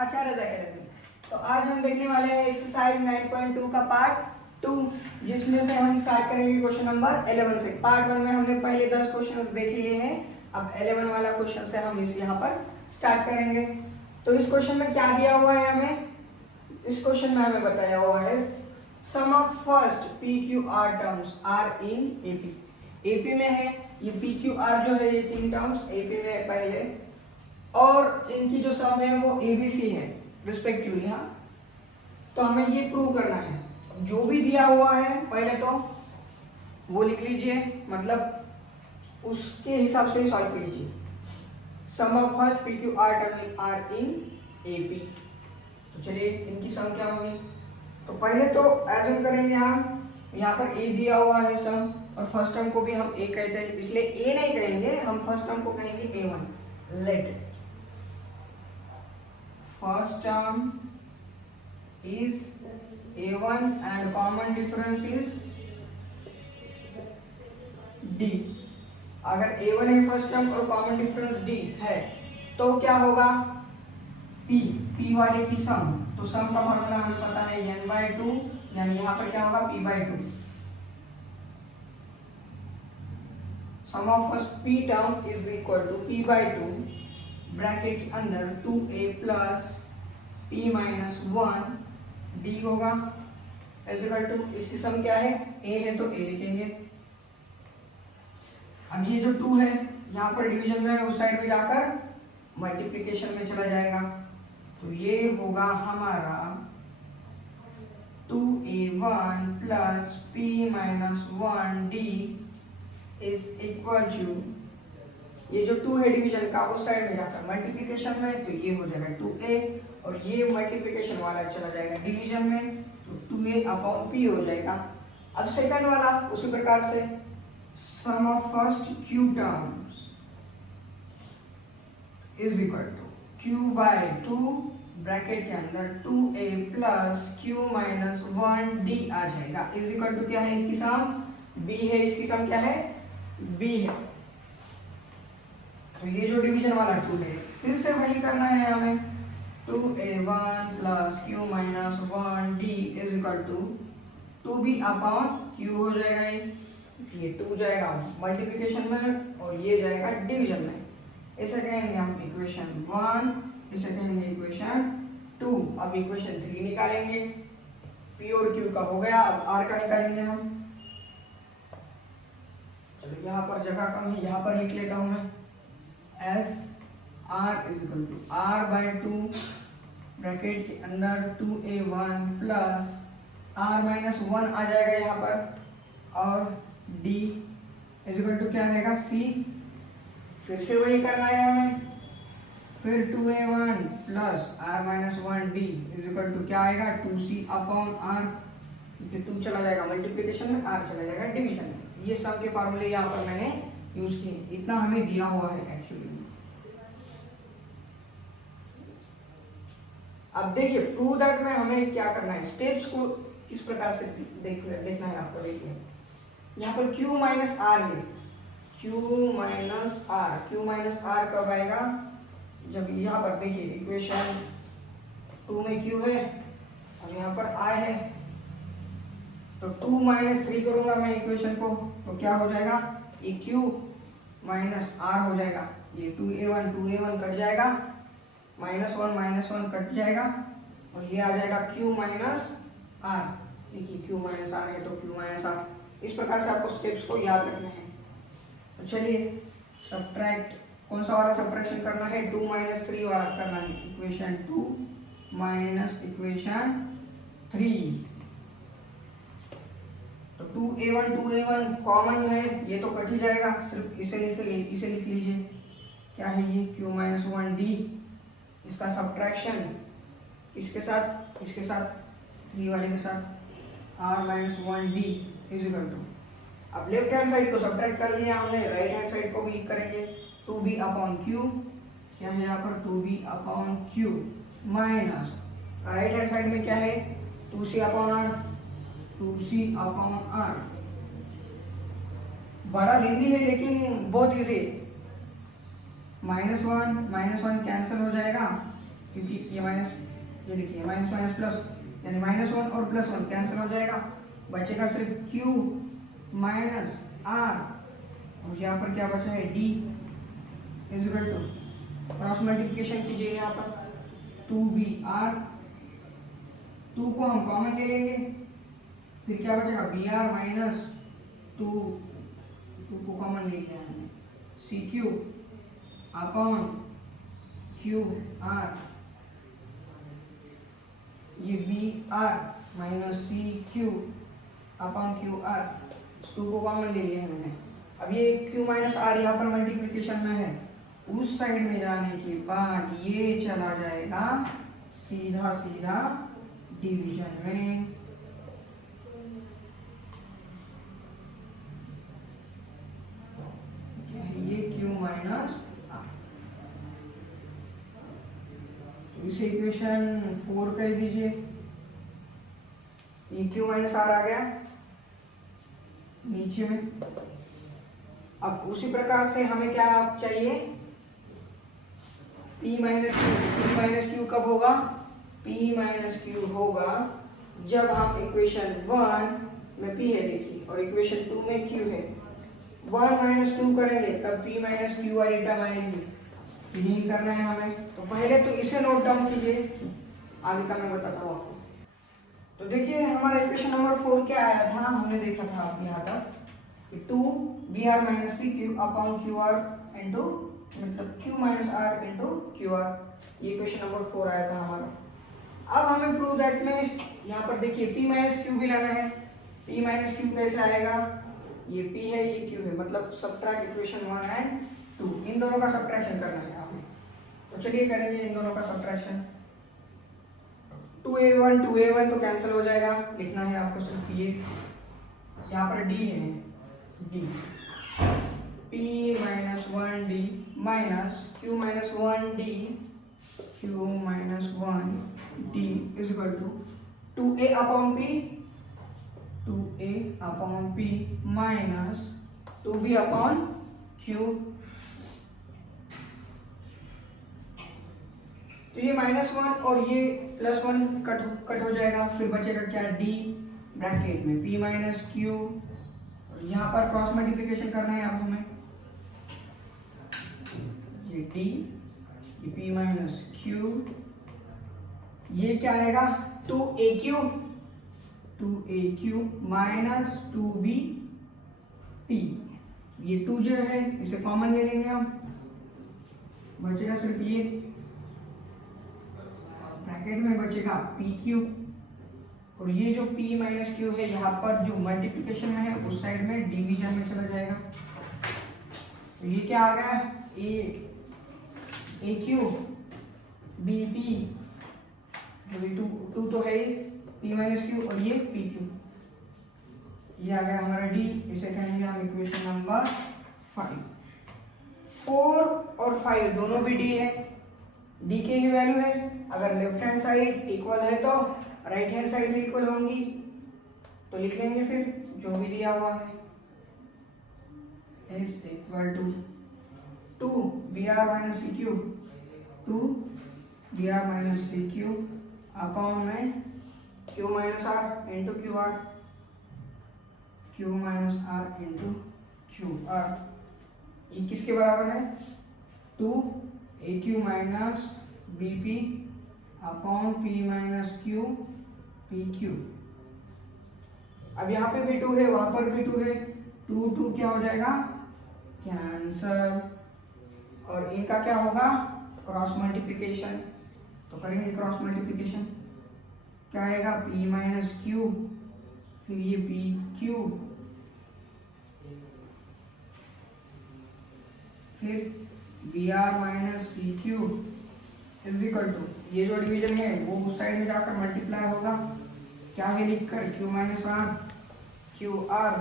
आचार्य academy. तो आज हम देखने वाले हैं एक्सरसाइज 9.2 का पार्ट 2, जिसमें से हम स्टार्ट करेंगे क्वेश्चन नंबर 11 से। पार्ट 1 में हमने पहले 10 क्वेश्चन देख लिए हैं, अब 11 वाला क्वेश्चन से हम इस यहाँ पर स्टार्ट करेंगे। तो इस क्वेश्चन में क्या दिया हुआ है हमें, इस क्वेश्चन में हमें बताया हुआ है sum of first p q r terms are in AP. AP में है ये पी क्यू आर जो है, ये तीन टर्म्स एपी में है पहले, और इनकी जो सम है वो एबीसी है रिस्पेक्टिवली। हाँ, तो हमें ये प्रूव करना है। जो भी दिया हुआ है पहले तो वो लिख लीजिए, मतलब उसके हिसाब से ही सॉल्व कीजिए। Sum of first p q r term are in AP. तो चलिए इनकी सम क्या होगी। तो पहले तो एज्यूम करेंगे हम, यहाँ पर ए दिया हुआ है सम, और फर्स्ट टर्म को भी हम ए कहते हैं, इसलिए ए नहीं कहेंगे हम, फर्स्ट टर्म को कहेंगे a1। Let first term is a1 and common difference is d। अगर a1 है फर्स्ट टर्म और कॉमन डिफरेंस d है तो क्या होगा, p वाले की सम। तो सम का फॉर्मूला हमें पता है n/2, यानी यहाँ पर क्या होगा p/2। Sum of first p term is equal to p/2 bracket के अंदर 2a plus p minus 1 d होगा इज इक्वल टू, इसकी सम क्या है, a है तो a लिखेंगे। अब ये जो 2 है यहाँ पर डिवीजन में उस साइड में जाकर मल्टीप्लिकेशन में चला जाएगा, तो ये होगा हमारा 2a1 plus p minus 1d is equal to, ये जो 2 है डिवीजन का उस साइड में जाकर मल्टीप्लिकेशन में, तो ये हो जाएगा 2a, और ये मल्टीप्लिकेशन वाला चला जाएगा डिवीजन में, तो 2a अपॉन p हो जाएगा। अब सेकंड वाला उसी प्रकार से, sum of first q terms is equal to q/2 bracket के अंदर 2a plus q minus 1d आ जाएगा इज इक्वल टू, क्या है इसकी सम, b है, इसकी सम क्या है, b है। तो ये जो डिवीजन वाला 2 है, फिर से वही करना है हमें, 2a1 plus q minus 1d is equal to 2b upon q हो जाएगा। ये 2 जाएगा मल्टीप्लिकेशन में और ये जाएगा डिवीजन में। इसे कहेंगे हम इक्वेशन 1, इसे कहेंगे इक्वेशन 2। अब इक्वेशन 3 निकालेंगे, p और q का हो गया, अब r का निकालेंगे हम। चलो यहाँ पर जगह कम है, यहाँ पर लिख लेता हूँ मैं, s r is equal to r/2 bracket के अंदर 2a1 प्लस r माइनस 1 आ जाएगा यहाँ पर, और d इज इक्वल टू क्या रहेगा, c। फिर से वही करना है हमें, फिर 2a1 plus r minus 1d is equal to क्या आएगा, 2c अपॉन r। फिर 2 चला जाएगा मल्टीप्लिकेशन में, r चला जाएगा डिवीजन में। ये सम के फार्मूले यहाँ पर मैंने यूज किए, इतना हमें दिया हुआ है एक्चुअली। अब देखिए प्रूव दैट में हमें क्या करना है, स्टेप्स को किस प्रकार से देखना है आपको। देखिए यहाँ पर q माइनस आर है, q माइनस आर कब आएगा, जब यहाँ पर देखिए इक्वेशन 2 में q है और यहाँ पर i है, तो 2 माइनस 3 करूंगा मैं इक्वेशन को, तो क्या हो जाएगा, ये q माइनस r हो जाएगा। ये 2a1 कट जाएगा, माइनस 1 कट जाएगा, और ये आ जाएगा q माइनस r। देखिए q माइनस r है तो q माइनस r। इस प्रकार से आपको स्टेप्स को याद रखना है। तो चलिए सब्ट्रैक्ट, कौन सा वाला सब्ट्रैक्शन करना है, 2 माइनस 3 वाला करना है, इक्वेशन 2 माइनस इक्वेशन 3। तो 2a1 कॉमन है, ये तो कट ही जाएगा, सिर्फ इसे लिख लीजिए, क्या है ये, q माइनस 1d, इसका सब्ट्रैक्शन इसके साथ 3 वाले के साथ, r minus 1d is equal to, अब लेफ्ट हैंड साइड को सब्ट्रैक्ट कर लिया हमने, राइट हैंड साइड को भी करेंगे, 2b अपॉन q, क्या है यहाँ पर 2b upon q minus right hand side में क्या है, 2c upon r, 2c upon r। बड़ा लेंदी है लेकिन बहुत इजी है, -1 कैंसिल हो जाएगा, क्योंकि ये माइनस, ये देखिए माइनस माइनस प्लस, यानी -1 और +1 कैंसिल हो जाएगा, बचेगा सिर्फ Q माइनस R, और यहाँ पर क्या बचा है D is equal to, cross multiplication कीजिए यहाँ पर 2BR, 2 को हम कॉमन ले लेंगे, फिर क्या बचेगा BR माइनस 2 को कॉमन ले लिया हमने, CQ अपॉन QR, ये BR minus CQ upon QR, 2 को कॉमन ले लिया है मैंने। अब ये Q माइनस R यहाँ पर मल्टीप्लिकेशन में है, उस साइड में जाने के बाद ये चला जाएगा सीधा सीधा डिवीजन में। क्या है ये Q माइनस R, इसे इक्वेशन 4 कह दीजिए। ये Q माइनस R आ गया नीचे में। अब उसी प्रकार से हमें क्या चाहिए, P माइनस क्यू कब होगा, P माइनस क्यू होगा जब हम इक्वेशन 1 में P है देखिए और इक्वेशन 2 में Q है, 1 माइनस 2 करेंगे तब P माइनस क्यू वाली टर्म आएगी। यही करना है हमें, तो पहले तो इसे नोट डाउन कीजिए, आगे का मैं बताता हूँ आपको। तो देखिए हमारा इक्वेशन नंबर 4 क्या आया था, हमने देखा था आप यहाँ तक 2BR minus CQ upon QR into, मतलब Q minus R into QR, ये इक्वेशन नंबर 4 आया था हमारा। अब हमें प्रूव दैट में यहाँ पर देखिए P माइनस क्यू भी लाना है। P माइनस क्यू कैसे आएगा, ये P है ये Q है, मतलब सब्ट्रैक्ट इक्वेशन 1 एंड 2, इन दोनों का सब्ट्रैक्शन करना है आपने। तो चलिए करेंगे इन दोनों का सब्ट्रैक्शन। 2A1 तो कैंसिल हो जाएगा, लिखना है आपको सिर्फ ये, यहाँ पर D है, D P minus 1D minus Q minus 1D, Q minus 1D is equal to 2A upon P, 2A upon P minus 2B upon Q। तो ये -1 और ये +1 कट हो जाएगा, फिर बचेगा क्या D ब्रैकेट में P माइनस क्यू, और यहाँ पर क्रॉस मल्टीप्लिकेशन करना है अब हमें, ये D ये P माइनस क्यू, ये क्या आएगा 2AQ माइनस 2BP, ये 2 जो है इसे कॉमन ले लेंगे हम, बचेगा सिर्फ ये, ब्रैकेट में बचेगा PQ, और ये जो P माइनस क्यू है यहाँ पर जो मल्टीप्लिकेशन में है उस साइड में डिवीजन में चला जाएगा। तो ये क्या आ गया AQ BP, जो भी 2 तो है P माइनस क्यू, और ये PQ, ये आ गया हमारा D, इसे कहेंगे हम इक्वेशन नंबर 5। 4 और 5 दोनों भी D है, D के ही वैल्यू है, अगर लेफ्ट हैंड साइड इक्वल है तो राइट हैंड साइड भी इक्वल होंगी, तो लिख लेंगे फिर जो भी दिया हुआ है, is equal to 2BR minus CQ, 2BR minus CQ upon में Q minus R into QR, Q minus R into QR, ये किसके बराबर है 2AQ minus BP upon P minus Q PQ। अब यहाँ पे भी 2 है, वहां पर भी 2 है, 2 क्या हो जाएगा कैंसर, और इनका क्या होगा क्रॉस मल्टीप्लिकेशन, तो करेंगे क्रॉस मल्टीप्लिकेशन, क्या आएगा P माइनस क्यू, फिर ये PQ, फिर BR minus CQ is equal to, ये जो डिवीजन है वो उस साइड में जाकर मल्टीप्लाई होगा, क्या है लिखकर Q माइनस R QR,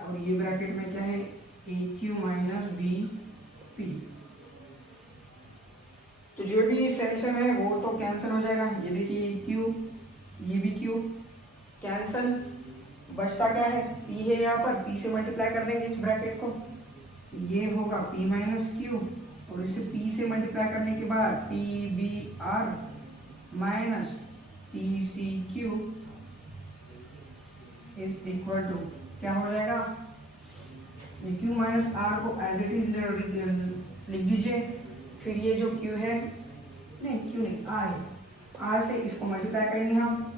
और ये ब्रैकेट में क्या है AQ माइनस BP। तो जो भी सेम है वो तो कैंसिल हो जाएगा, ये देखिए Q ये भी Q कैंसिल, बचता क्या है P है, यहाँ पर P से मल्टीप्लाई कर देंगे इस ब्रैकेट को, ये होगा P माइनस क्यू, और इसे पी से मल्टीप्लाई करने के बाद P B R minus P C Q is equal to क्या हो जाएगा, ये क्यू माइनस आर को एज इट इज लिख दीजिए। फिर ये जो क्यू है, नहीं क्यू नहीं आर है, आर से इसको मल्टीप्लाई करेंगे हम,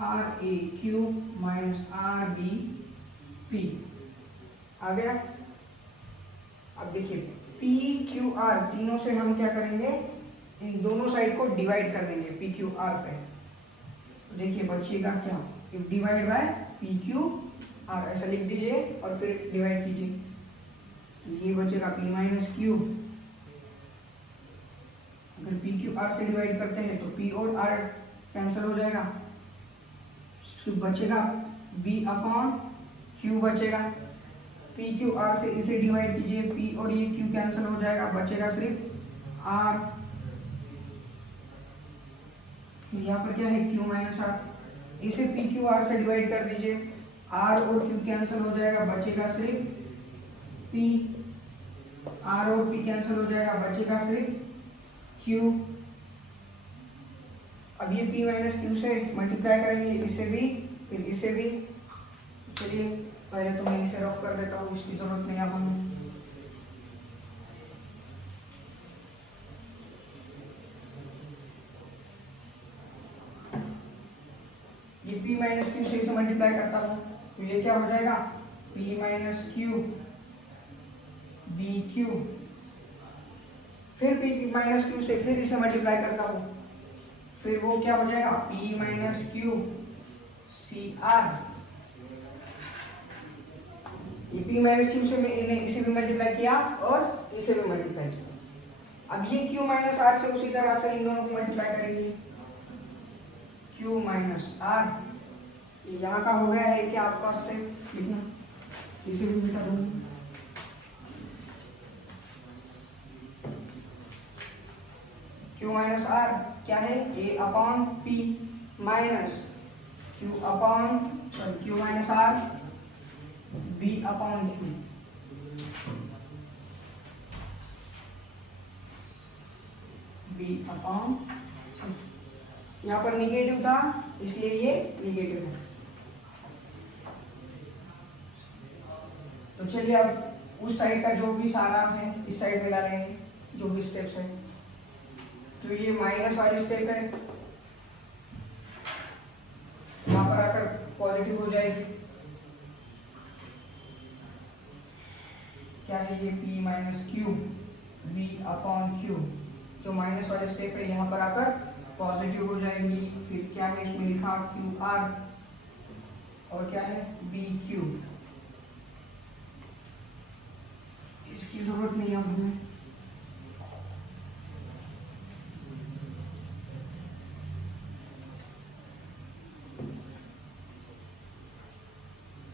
r a q minus r b p आ गया। अब देखिए पी क्यू आर तीनों से हम क्या करेंगे, इन दोनों साइड को डिवाइड कर देंगे पी क्यू आर से। देखिए बचिएगा क्या, divide by P q are ऐसा लिख दीजिए और फिर डिवाइड कीजिए। ये बचेगा पी माइनस क्यू, अगर पी क्यू आर से डिवाइड करते हैं तो पी और आर कैंसिल हो जाएगा, फिर बचेगा बी अपॉन क्यू बचेगा। पी क्यू आर से इसे डिवाइड कीजिए, पी और ये क्यू कैंसिल हो जाएगा, बचेगा सिर्फ आर। यहाँ पर क्या है क्यू माइनस आर, इसे पी क्यू आर से डिवाइड कर दीजिए, आर और क्यू कैंसिल हो जाएगा, बचेगा सिर्फ पी। आर और पी कैंसिल हो जाएगा, बचेगा सिर्फ क्यू। अब ये p माइनस क्यू से मल्टीप्लाई करेंगे, इसे भी फिर इसे भी। चलिए पहले तो मैं इसे रफ कर देता हूँ, इसकी जरूरत नहीं अब हमें। ये p माइनस क्यू से इसे मल्टीप्लाई करता हूँ तो ये क्या हो जाएगा, p minus Q B Q, फिर p माइनस क्यू से फिर इसे मल्टीप्लाई करता हूँ, फिर वो क्या हो जाएगा p minus Q C R. ये p माइनस क्यू से मैंने इसे भी मल्टीप्लाई किया और इसे भी मल्टीप्लाई किया। अब ये q माइनस आर से उसी तरह से इन दोनों को मल्टीप्लाई करेंगे, q माइनस आर। यहाँ का हो गया है कि आपका स्टेप लिखना, इसे भी मिटा दूंगी। q माइनस आर क्या है, a upon p minus q upon q minus R b upon q। b upon, यहाँ पर निगेटिव था इसलिए ये निगेटिव है। तो चलिए अब उस साइड का जो भी सारा है इस साइड में ला लेंगे, जो भी स्टेप्स है। तो ये माइनस वाली स्टेप है, यहाँ पर आकर पॉजिटिव हो जाएगी। क्या है ये p minus Q b upon Q, जो माइनस वाले स्टेप है यहाँ पर आकर पॉजिटिव हो जाएंगी। फिर क्या है इसमें लिखा क्यू आर और क्या है बी क्यू, इसकी जरूरत नहीं है हमें।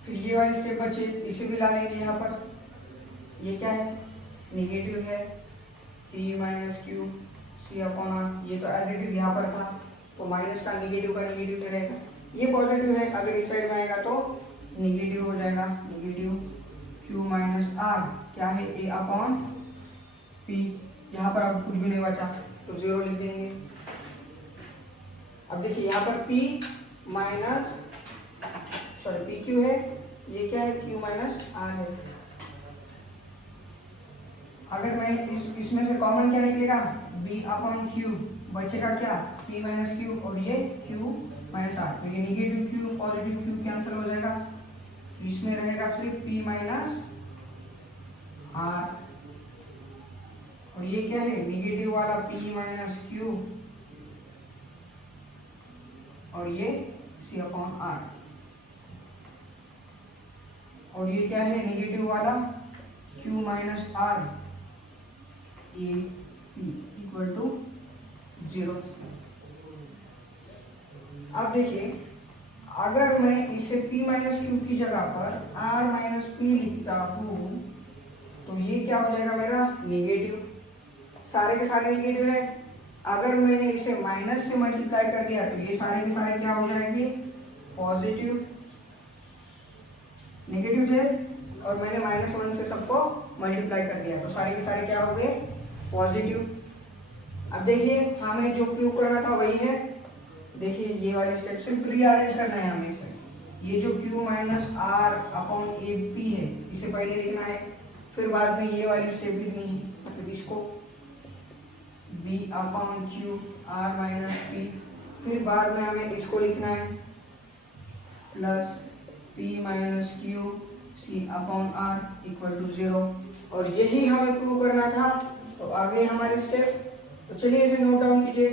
फिर ये वाली स्टेप बचे, इसे भी ला लेंगे यहाँ पर। ये क्या है निगेटिव है, p minus Q C upon R, ये तो एज इट इज यहाँ पर था तो माइनस का निगेटिव रहेगा। ये पॉजिटिव है, अगर इस साइड में आएगा तो निगेटिव हो जाएगा, निगेटिव q माइनस आर क्या है a अपॉन p। यहाँ पर अब कुछ भी नहीं बचा तो 0 लिख देंगे। अब देखिए यहाँ पर p माइनस पी क्यू है, ये क्या है q माइनस आर है। अगर मैं इसमें से कॉमन क्या निकलेगा b अपॉन क्यू, बचेगा क्या p माइनस क्यू और ये q माइनस आर। तो ये negative q positive q cancel हो जाएगा, इसमें रहेगा सिर्फ p माइनस आर। और ये क्या है निगेटिव वाला p माइनस क्यू और ये c अपॉन आर। और ये क्या है निगेटिव वाला q minus R A P equal to 0। अब देखिए अगर मैं इसे p माइनस क्यू की जगह पर r माइनस पी लिखता हूँ तो ये क्या हो जाएगा मेरा निगेटिव, सारे के सारे निगेटिव है। अगर मैंने इसे माइनस से मल्टीप्लाई कर दिया तो ये सारे के सारे क्या हो जाएंगे पॉजिटिव। नेगेटिव थे और मैंने -1 से सबको मल्टीप्लाई कर दिया तो सारे के सारे क्या हो गए पॉजिटिव। अब देखिए हमें जो प्रूव करना था वही है। देखिए ये वाले स्टेप सिर्फ रीअरेंज करना है हमें इसे। ये जो q minus R upon A P है इसे पहले लिखना है, फिर बाद में ये वाली स्टेप लिखनी है, मतलब इसको b upon Q R minus P, फिर बाद में हमें इसको लिखना है plus p minus Q C upon R equal to 0, और यही हमें प्रूव करना था। तो आगे हमारे स्टेप, तो चलिए इसे नोट डाउन कीजिए।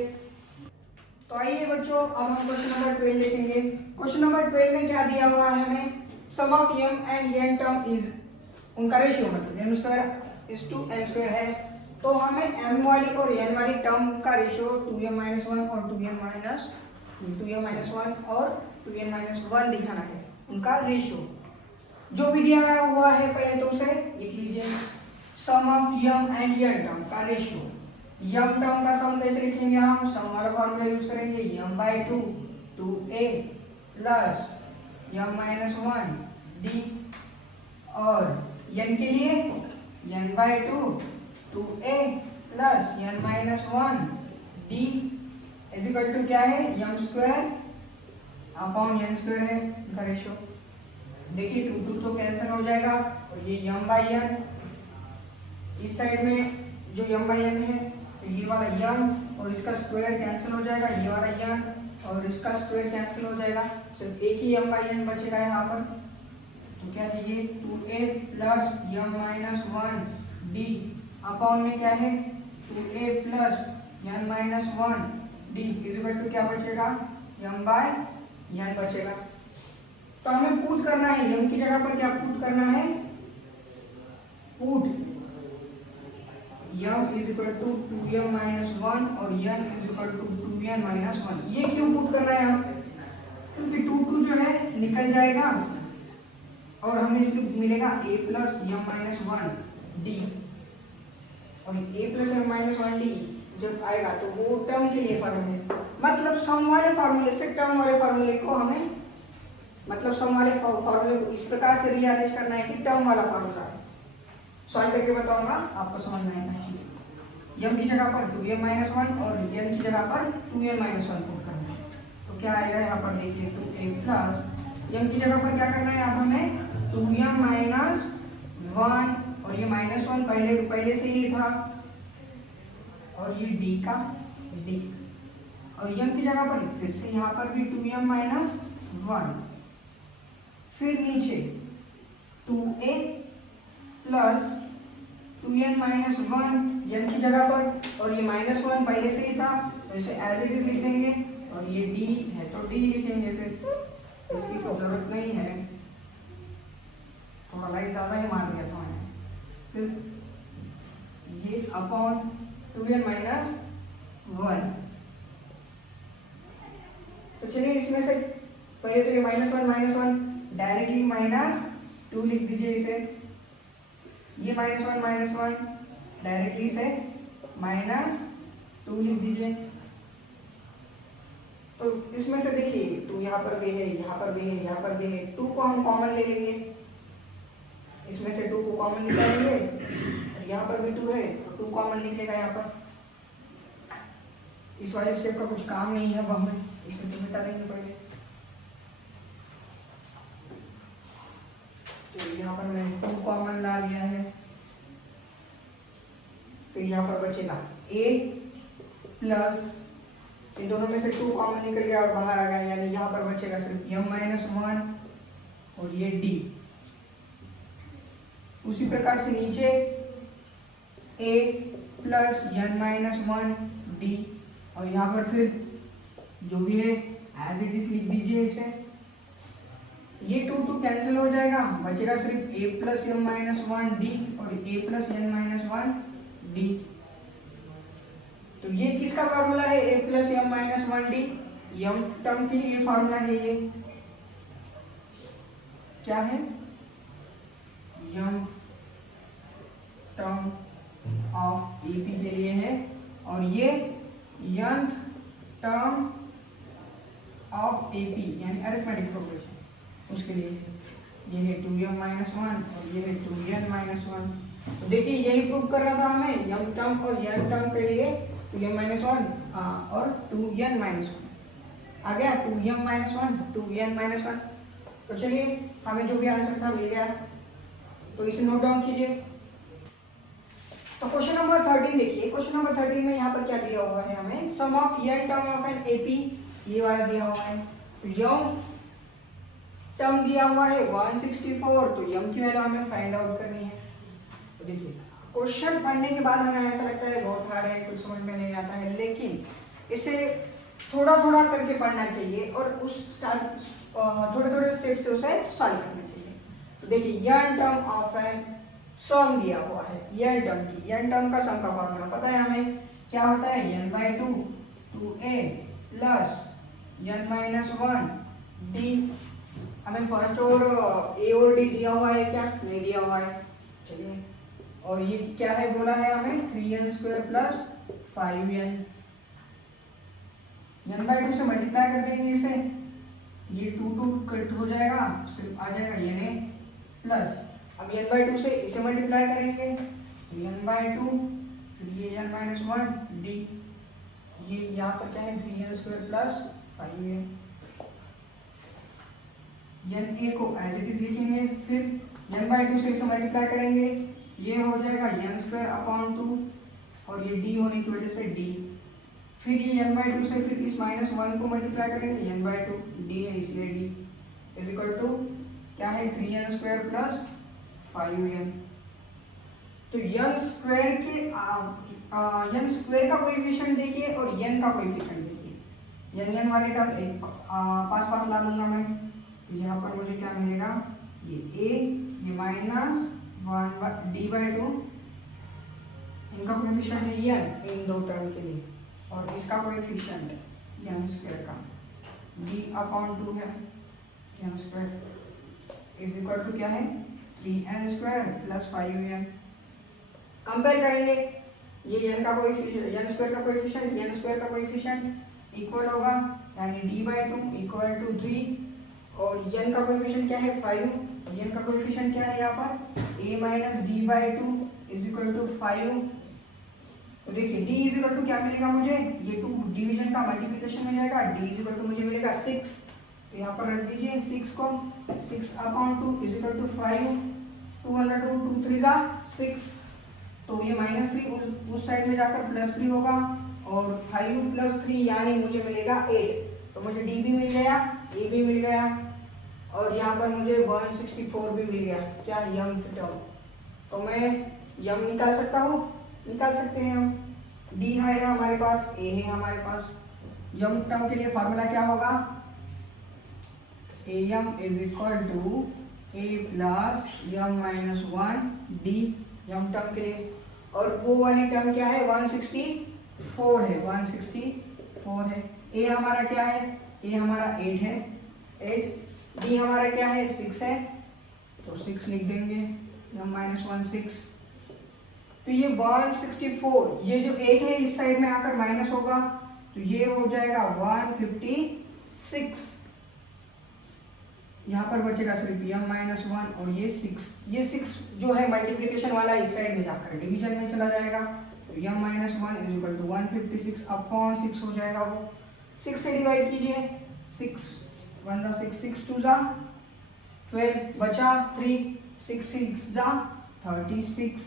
तो आइए बच्चों अब हम क्वेश्चन नंबर 12 देखेंगे। क्वेश्चन नंबर 12 में क्या दिया हुआ है हमें, sum of m and n term is, उनका रेशियो मतलब m square is to n square है, तो हमें m वाली और n वाली टर्म का रेशियो 2m माइनस 1 और 2n माइनस 1 और 2n माइनस 1 दिखाना है, उनका रेशियो जो भी दिया हुआ है पहले तो उसे लिख लीजिए। Sum of m and n term का रेशियो, यम टर्म का सम कैसे लिखेंगे, हम सम वाला फॉर्मूला यूज करेंगे, m by 2 2a plus Yama minus 1 d, और n के लिए n by 2 2a plus n minus 1 d is equal to क्या है, m square upon n square है इनका रेशियो। देखिए 2 2 तो कैंसिल हो जाएगा, और ये यम बाई n, इस साइड में जो यम बाई n है तो ये वाला यम और इसका स्क्वायर कैंसिल हो जाएगा, ये वाला यम और इसका स्क्वायर कैंसिल हो जाएगा, सिर्फ एक ही यम बाई n बचेगा यहाँ पर। तो क्या है ये 2a प्लस यम माइनस 1 d अपॉन में क्या है 2a plus n minus 1 d is equal to क्या बचेगा, यम बाय n बचेगा। तो हमें पुट करना है, यम की जगह पर क्या पुट करना है, put M is equal to 2m minus 1 और n is equal to 2n minus 1। ये क्यों पुट कर रहे हैं हम, क्योंकि 2 2 जो है निकल जाएगा और हमें सिर्फ मिलेगा a plus Yama minus 1 d, और a plus Yama minus 1 d जब आएगा तो वो टर्म के लिए फॉर्मूले, मतलब सम वाले फॉर्मूले से टर्म वाले फॉर्मूले को हमें, मतलब सम वाले फॉर्मूले को इस प्रकार से रीअरेंज करना है कि टर्म वाला फॉर्मूला सॉल्व करके बताऊंगा, आपको समझ में आएगा। यम की जगह पर 2m माइनस 1 और n की जगह पर 2n माइनस 1 पुट करना है, तो क्या आएगा यहाँ पर देखिए 2a प्लस यम की जगह पर क्या करना है, अब हमें 2m माइनस 1 और ये माइनस 1 पहले से ही था, और ये d का d, और यम की जगह पर फिर से यहाँ पर भी 2m माइनस 1, फिर नीचे 2a plus 2n minus 1 n की जगह पर, और ये माइनस 1 पहले से ही था तो इसे एज इट इज लिख देंगे, और ये d है तो d लिखेंगे, फिर इसकी तो जरूरत नहीं है, थोड़ा लाइन ज़्यादा ही मार दिया था मैंने, फिर ये अपॉन 2n माइनस 1। तो चलिए इसमें से पहले तो ये माइनस 1 डायरेक्टली माइनस 2 लिख दीजिए इसे, ये माइनस 1 डायरेक्टली से माइनस 2 लिख दीजिए। तो इसमें से देखिए 2 यहाँ पर भी है, यहाँ पर भी है, यहाँ पर भी है, 2 को हम कॉमन ले लेंगे, इसमें से 2 को कॉमन निकालेंगे, और यहाँ पर भी 2 है तो 2 कॉमन निकलेगा यहाँ पर। इस वाले स्टेप का कुछ काम नहीं है, अब हमें इसे तो मिटा देंगे पहले। तो यहाँ पर मैंने 2 कॉमन ला लिया है, फिर यहाँ पर बचेगा a प्लस, इन दोनों में से 2 कॉमन निकल गया और बाहर आ गया, यानी यहाँ पर बचेगा सिर्फ m माइनस 1 और ये d। उसी प्रकार से नीचे a plus n minus 1 d, और यहाँ पर फिर जो भी है एज इट इज लिख दीजिए इसे। ये 2 2 कैंसिल हो जाएगा, बचेगा सिर्फ a plus m minus 1 d और a plus n minus 1 d। तो ये किसका फार्मूला है, a plus m minus 1 d, M term के लिए फार्मूला है। ये क्या है, यम टर्म ऑफ AP के लिए है, और ये nth टर्म ऑफ AP यानी अरिथमेटिक प्रोग्रेशन उसके लिए ये है 2m माइनस 1 और ये है 2n माइनस 1। तो देखिए यही प्रूव कर रहा था हमें यम टर्म और यन टर्म के लिए, तो यम माइनस वन और 2n माइनस वन आ गया, 2m minus one 2n minus one. तो चलिए हमें जो भी आंसर था मिल गया, तो इसे नोट डाउन कीजिए। तो क्वेश्चन नंबर 13 देखिए, क्वेश्चन नंबर 13 में यहाँ पर क्या दिया हुआ है हमें, sum of n term of n AP, ये वाला दिया हुआ है। तो यम टर्म दिया हुआ है 164, तो यम की वैल्यू हमें फाइंड आउट करनी है। तो देखिए क्वेश्चन पढ़ने के बाद हमें ऐसा लगता है बहुत हार्ड है, कुछ समझ में नहीं आता है, लेकिन इसे थोड़ा थोड़ा करके पढ़ना चाहिए और उस थोड़े थोड़े स्टेप से उसे सॉल्व करना चाहिए। तो देखिए यन टर्म ऑफ एन सम दिया हुआ है, यन टर्म की, यन टर्म का सम का फॉर्मूला पता है हमें, क्या होता है n/2 2a plus n-1 d। हमें फर्स्ट और a और d दिया हुआ है क्या, नहीं दिया हुआ है। चलिए और ये क्या है बोला है हमें 3n² प्लस 5n, n/2 से मल्टीप्लाई कर देंगे इसे, ये 2 कट हो जाएगा, सिर्फ आ जाएगा n प्लस, अब n/2 से इसे मल्टीप्लाई करेंगे तो n/2 फिर ये n-1 d, ये यहाँ पर क्या है 3n² प्लस 5n, n को एज इट इज लिखेंगे, फिर n/2 से इसे मल्टीप्लाई करेंगे, ये हो जाएगा n²/2 और ये d होने की वजह से d, फिर ये n/2 से फिर इस -1 को मल्टीप्लाई करेंगे, n/2 d है इसलिए d इज इक्वल टू क्या है 3n² प्लस 5n। तो n² का कोएफिशिएंट देखिए और n का कोएफिशिएंट देखिए, n वाले टर्म एक पास पास ला लूंगा मैं, यहाँ पर मुझे क्या मिलेगा, ये a, ये -1 d/2, इनका कोएफिशिएंट है n इन दो टर्म के लिए, और इसका कोएफिशिएंट n² का d/2 है, n² इज इक्वल टू क्या है 3n² प्लस 5n। कंपेयर करेंगे, ये n का कोएफिशिएंट, n² का कोएफिशिएंट, n² का कोएफिशिएंट इक्वल होगा, यानी d/2 इक्वल टू 3, और n का कोएफिशिएंट क्या है 5, n का कोएफिशिएंट क्या है यहाँ पर a minus d/2 is equal to 5। तो देखिए d इज इक्वल टू क्या मिलेगा मुझे, ये 2 डिवीजन का मल्टीप्लिकेशन में जाएगा, d इज इक्वल टू मुझे मिलेगा 6, तो यहाँ पर रख दीजिए 6 को, 6/2 इज इक्वल टू 5, 2 2 3 6, तो ये -3 उस साइड में जाकर +3 होगा, और 5 + 3 यानी मुझे मिलेगा 8, तो मुझे d भी मिल गया, a भी मिल गया, और यहाँ पर मुझे 164 भी मिल गया, क्या यम टर्म। तो मैं यम निकाल सकता हूँ, निकाल सकते हैं हम, d है हमारे पास, a है हमारे पास, यम टर्म के लिए फार्मूला क्या होगा, am is equal to a plus m-1 d, M term के लिए, और वो वाली टर्म क्या है 164 है, 164 है। a हमारा क्या है, a हमारा 8 है, 8, d हमारा क्या है 6 है, तो 6 लिख देंगे, m-1 6, तो ये 164, ये जो 8 है इस साइड में आकर माइनस होगा, तो ये हो जाएगा 156, यहाँ पर बचेगा सिर्फ m-1 और ये 6, ये 6 जो है मल्टीप्लिकेशन वाला इस साइड में जाकर डिवीजन में चला जाएगा, तो m-1 इज इक्वल टू 156/6 हो जाएगा, वो 6 से डिवाइड कीजिए, 6 1 6 6 2 12 बचा 3, 6 6 36,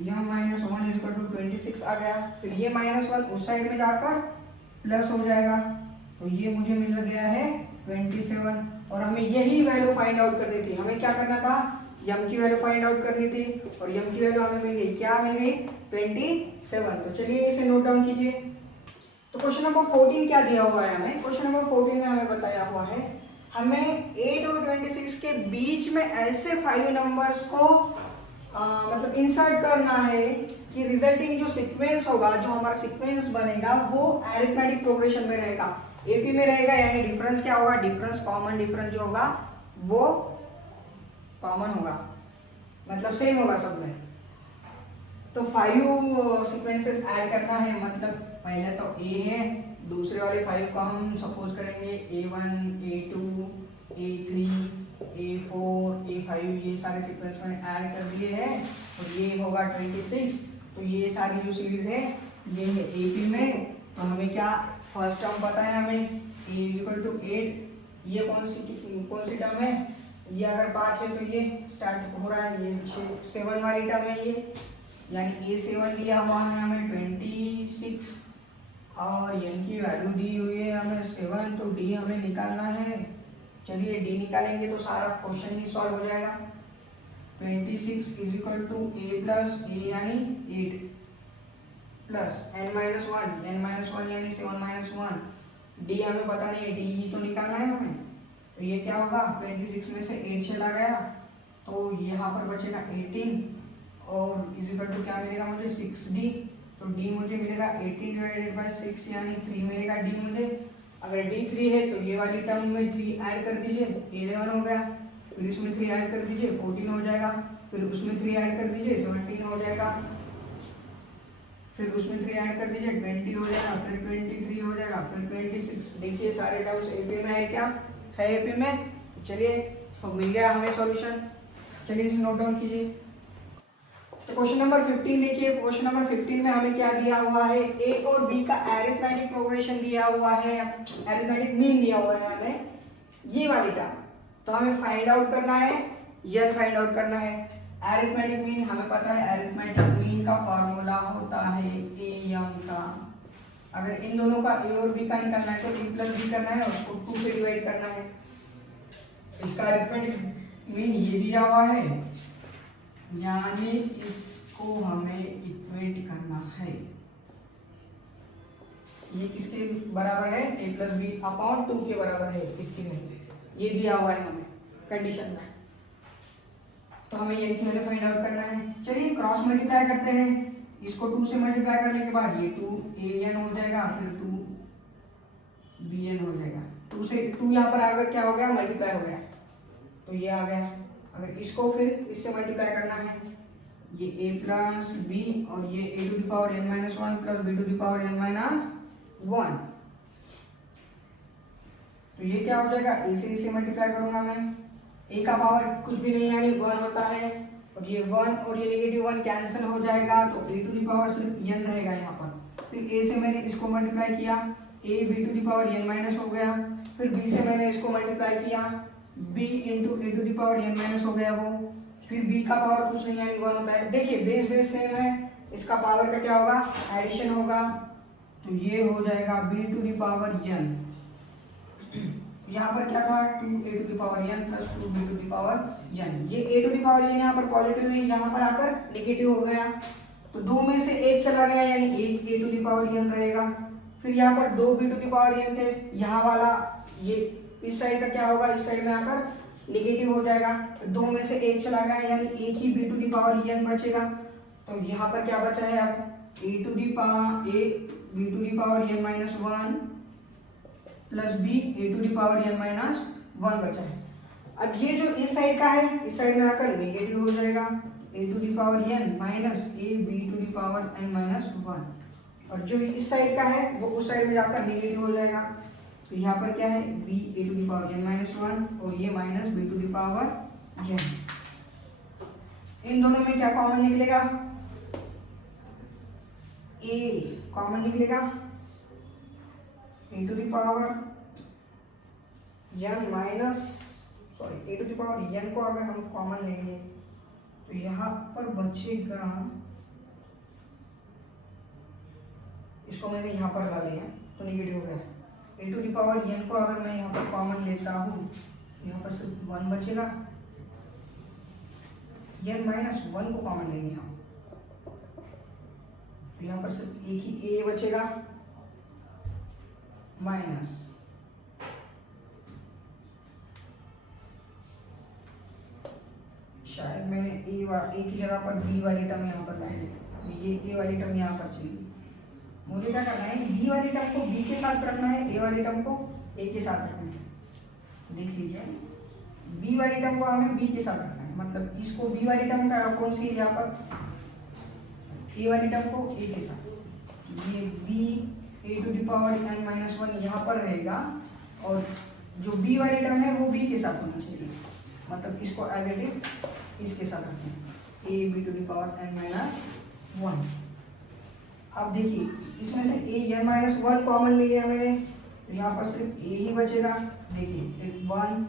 m-1 इज इक्वल टू 26 आ गया, फिर ये -1 उस साइड में जाकर प्लस हो जाएगा, तो ये मुझे मिल गया है 27, और हमें यही वैल्यू फाइंड आउट करनी थी, हमें क्या करना था, यम की वैल्यू फाइंड आउट करनी थी, और यम की वैल्यू हमें मिल गई, क्या मिल गई 27। तो चलिए इसे नोट डाउन कीजिए। तो क्वेश्चन नंबर 14 क्या दिया हुआ है हमें, क्वेश्चन नंबर 14 में हमें बताया हुआ है, हमें 8 और 26 के बीच में ऐसे 5 नंबर्स को मतलब इंसर्ट करना है कि रिजल्टिंग जो सीक्वेंस होगा, जो हमारा सीक्वेंस बनेगा वो अरिथमेटिक प्रोग्रेशन में रहेगा, एपी में रहेगा, यानी डिफरेंस क्या होगा, डिफरेंस कॉमन डिफरेंस जो होगा वो कॉमन होगा, मतलब सेम होगा सब में। तो 5 सीक्वेंसेस ऐड करना है, मतलब पहले तो ए है, दूसरे वाले 5 को हम सपोज करेंगे A1, A2, A3, A4, A5, ये सारे सीक्वेंस मैंने ऐड कर दिए हैं और ये होगा 26। तो ये सारी जो सीरीज है ये है AP में। तो हमें क्या फर्स्ट टर्म पता है, हमें A = 8। ये कौन सी टर्म है, ये अगर 5 है तो ये स्टार्ट हो रहा है, ये 7 वाली टर्म है ये, यानी A7 लिया हुआ है हमें 26 और n की वैल्यू दी हुई है हमें 7। तो d हमें निकालना है। चलिए d निकालेंगे तो सारा क्वेश्चन ही सॉल्व हो जाएगा। 26 = a प्लस a यानी 8 प्लस n-1 यानी 7-1। d हमें पता नहीं है, d ही तो निकालना है हमें। तो ये क्या होगा, 26 में से 8 चला गया तो यहाँ पर बचेगा 18 और इक्वल टू क्या मिलेगा मुझे 6d। तो d मुझे मिलेगा 18/6 यानी 3 मिलेगा d मुझे। अगर d 3 है तो ये वाली टर्म में 3 ऐड कर दीजिए, 11 हो गया। फिर इसमें 3 ऐड कर दीजिए 14 हो जाएगा। फिर उसमें 3 ऐड कर दीजिए 17 हो जाएगा। फिर उसमें 3 ऐड कर दीजिए 20 हो जाएगा। फिर 23 हो जाएगा। फिर 26। देखिए सारे टर्म्स एपी में है, क्या है एपी में। चलिए तो मिल गया हमें सॉल्यूशन। चलिए इसे नोट डाउन कीजिए। तो क्वेश्चन नंबर 15 देखिए। क्वेश्चन नंबर 15 में हमें क्या दिया हुआ है, ए और बी का अरिथमेटिक प्रोग्रेशन दिया हुआ है, अरिथमेटिक मीन दिया हुआ है हमें, ये वाली टर्म। तो हमें फाइंड आउट करना है, यह फाइंड आउट करना है। अरिथमेटिक मीन हमें पता है, अरिथमेटिक मीन का फॉर्मूला होता है AM का। अगर इन दोनों का ए और बी का निकालना है तो a प्लस बी करना है, उसको 2 से डिवाइड करना है। इसका अरिथमेटिक मीन ये दिया हुआ है, यानी इसको हमें इक्वेट करना है। ये किसके बराबर है, a प्लस बी अपॉन 2 के बराबर है इसकी वैल्यू, ये दिया हुआ है हमें कंडीशन में। तो हमें ये वैल्यू फाइंड आउट करना है। चलिए क्रॉस मल्टीप्लाई करते हैं। इसको 2 से मल्टीप्लाई करने के बाद ये 2an हो जाएगा, फिर 2bn हो जाएगा। 2 से 2 यहाँ पर आकर क्या हो गया, मल्टीप्लाई हो गया, तो ये आ गया। अगर इसको फिर इससे मल्टीप्लाई करना है, ये a प्लस बी और ये a⁻n-1 प्लस b⁻n-1। तो ये क्या हो जाएगा, a से इसे मल्टीप्लाई करूंगा मैं, a का पावर कुछ भी नहीं यानी 1 होता है, और ये 1 और ये -1 कैंसिल हो जाएगा, तो a सिर्फ n रहेगा यहाँ पर। फिर a से मैंने इसको मल्टीप्लाई किया, a b⁻n- हो गया। फिर b से मैंने इसको मल्टीप्लाई किया, b × a⁻n- हो गया वो। फिर b का पावर कुछ नहीं यानी 1 होता है। देखिए बेस सेम है, इसका पावर का क्या होगा, एडिशन होगा, तो ये हो जाएगा b⁻n। यहाँ पर क्या था, 2a⁻n प्लस 2b⁻n। ये a⁻n यहाँ पर पॉजिटिव है, यहाँ पर आकर नेगेटिव हो गया, तो 2 में से 1 चला गया यानी 1 a⁻n रहेगा। फिर यहाँ पर 2 b⁻n थे, यहाँ वाला ये इस साइड का क्या होगा, इस साइड में आकर नेगेटिव हो जाएगा। 2 में से 1 चला गया यानी एक ही b⁻n बचेगा। तो यहाँ पर क्या बचा है, अब b⁻n-1 प्लस b a⁻n-1 बचा है। अब ये जो इस साइड का है, इस साइड में आकर नेगेटिव हो जाएगा, a⁻n माइनस ab⁻n-1, और जो इस साइड का है वो उस साइड में जाकर नेगेटिव हो जाएगा। तो यहाँ पर क्या है, b a⁻n-1 और ये माइनस b⁻n। इन दोनों में क्या कॉमन निकलेगा, a कॉमन निकलेगा, a⁻n को अगर हम कॉमन लेंगे तो यहाँ पर बचेगा, इसको मैंने यहाँ पर ला लिया तो नेगेटिव हो गया। a⁻n को अगर मैं यहाँ पर कॉमन लेता हूँ, यहाँ पर सिर्फ 1 बचेगा, n-1 को कॉमन लेंगे हम, तो यहाँ पर सिर्फ एक ही a बचेगा, माइनस शायद मैंने a की जगह पर b वाली टर्म यहाँ पर लाई, ये a वाली टर्म यहाँ पर चाहिए। मुझे क्या करना है, b वाली टर्म को b के साथ रखना है, a वाली टर्म को a के साथ रखना है। देख लीजिए, b वाली टर्म को हमें b के साथ रखना है, मतलब इसको b वाली टर्म का कौन सी है यहाँ पर, a वाली टर्म को a के साथ, ये b A to the power n minus one यहाँ पर रहेगा और जो b वाली टर्म है वो b के साथ होना चाहिए, मतलब इसको एज इट इज इसके साथ रखते हैं A B to the power n minus one. अब देखिए इसमें से A n minus one common ले लिया मैंने, तो यहाँ पर सिर्फ ए ही बचेगा। देखिए वन,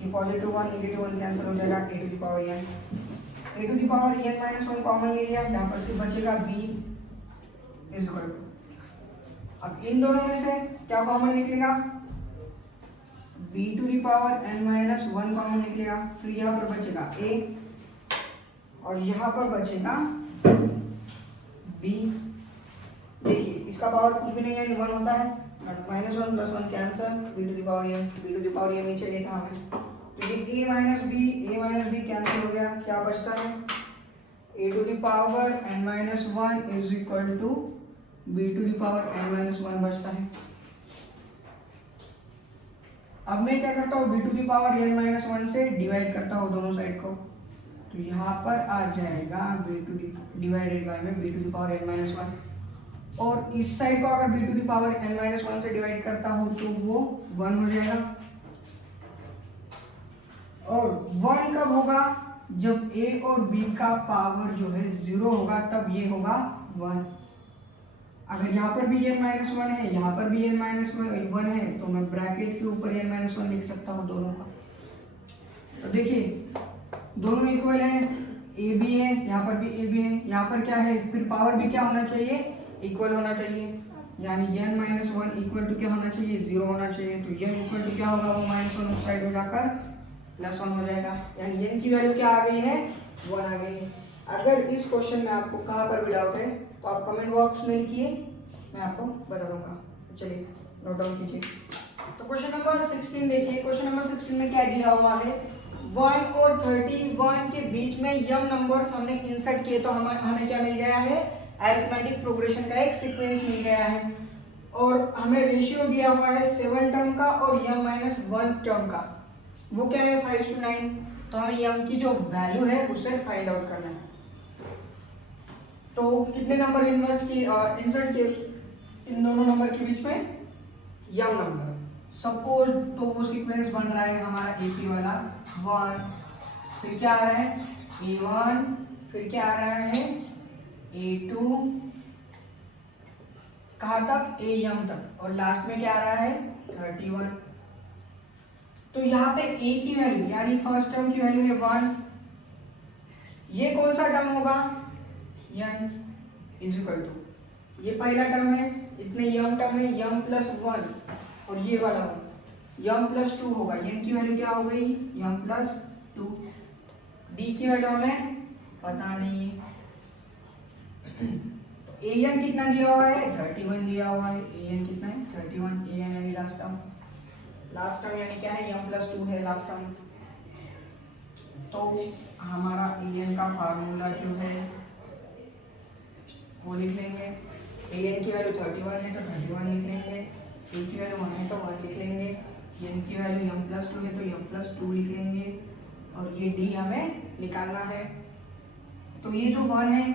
ये positive one negative one cancel हो जाएगा, a to the power n minus one common ले लिया, यहाँ पर सिर्फ बचेगा b इज इक्वल टू, अब इन दोनों में से क्या कॉमन निकलेगा, b to the power n minus one common निकलेगा, फिर यहाँ पर बचेगा a और यहाँ पर बचेगा b। देखिए इसका पावर कुछ भी नहीं है, वन होता है, minus one plus one cancel, b to the power n नीचे लिखा हमें, तो ये a माइनस बी कैंसिल हो गया, क्या बचता है a to the power n minus one is equal to b to the power n minus one बचता है। अब मैं क्या करता हूँ, b to the power n minus one से डिवाइड करता हूँ दोनों साइड को, तो यहाँ पर आ जाएगा b टू डिवाइडेड बाय में b to the power n minus one, और इस साइड को अगर b to the power n minus one से डिवाइड करता हूँ तो वो वन हो जाएगा। और वन कब होगा, जब a और b का पावर जो है जीरो होगा तब ये होगा वन। अगर यहाँ पर भी n माइनस वन है, यहाँ पर भी n माइनस वन है, तो मैं ब्रैकेट के ऊपर n माइनस वन लिख सकता हूँ दोनों का। तो देखिए दोनों इक्वल है, ए बी है, यहाँ पर भी ए बी है, यहाँ पर क्या है, फिर पावर भी क्या होना चाहिए, इक्वल होना चाहिए, यानी n minus one equal to क्या होना चाहिए, जीरो होना चाहिए। तो n इक्वल टू क्या होगा, वो माइनस वन उस साइड में जाकर प्लस वन हो जाएगा, यानी n की वैल्यू क्या आ गई है, वन आ गई है। अगर इस क्वेश्चन में आपको कहाँ पर भी डाउट है तो आप कमेंट बॉक्स में लिखिए, मैं आपको बता दूंगा। चलिए नोट डाउन कीजिए। तो क्वेश्चन नंबर 16 देखिए, क्वेश्चन नंबर 16 में क्या दिया हुआ है, 1 और 31 के बीच में यम नंबर्स हमने इंसर्ट किए, तो हमें क्या मिल गया है, अरिथमेटिक प्रोग्रेशन का एक सीक्वेंस मिल गया है, और हमें रेशियो दिया हुआ है 7 टर्म का और यम माइनस 1 टर्म का, वो क्या है 5:9। तो हमें यम की जो वैल्यू है उसे फाइंड आउट करना है। तो कितने नंबर इंसर्ट किए इन दोनों नंबर के बीच में, यम नंबर। सपोज तो वो सीक्वेंस बन रहा है हमारा एपी वाला 1, फिर क्या आ रहा है A1, फिर क्या आ रहा है A2, कहाँ तक, AM तक, और लास्ट में क्या आ रहा है 31। तो यहाँ पे A की वैल्यू यानी फर्स्ट टर्म की वैल्यू है 1, ये कौन सा टर्म होगा, n इज इक्वल टू, ये पहला टर्म है, इतने यम टर्म है, यम प्लस 1 और ये वाला यम प्लस 2 होगा, n की वैल्यू क्या हो गई, यम प्लस 2। d की वैल्यू हमें पता नहीं है, an कितना दिया हुआ है 31 दिया हुआ है, an कितना है 31, an यानी लास्ट टर्म यानी क्या है, यम प्लस 2 है लास्ट टर्म। तो हमारा an का फार्मूला जो है वो लिख लेंगे, an की वैल्यू 31 है तो 31 लिख लेंगे, a की वैल्यू 1 है तो 1 लिख लेंगे, n की वैल्यू m प्लस 2 है तो m प्लस 2 लिख लेंगे, और ये d हमें निकालना है। तो ये जो 1 है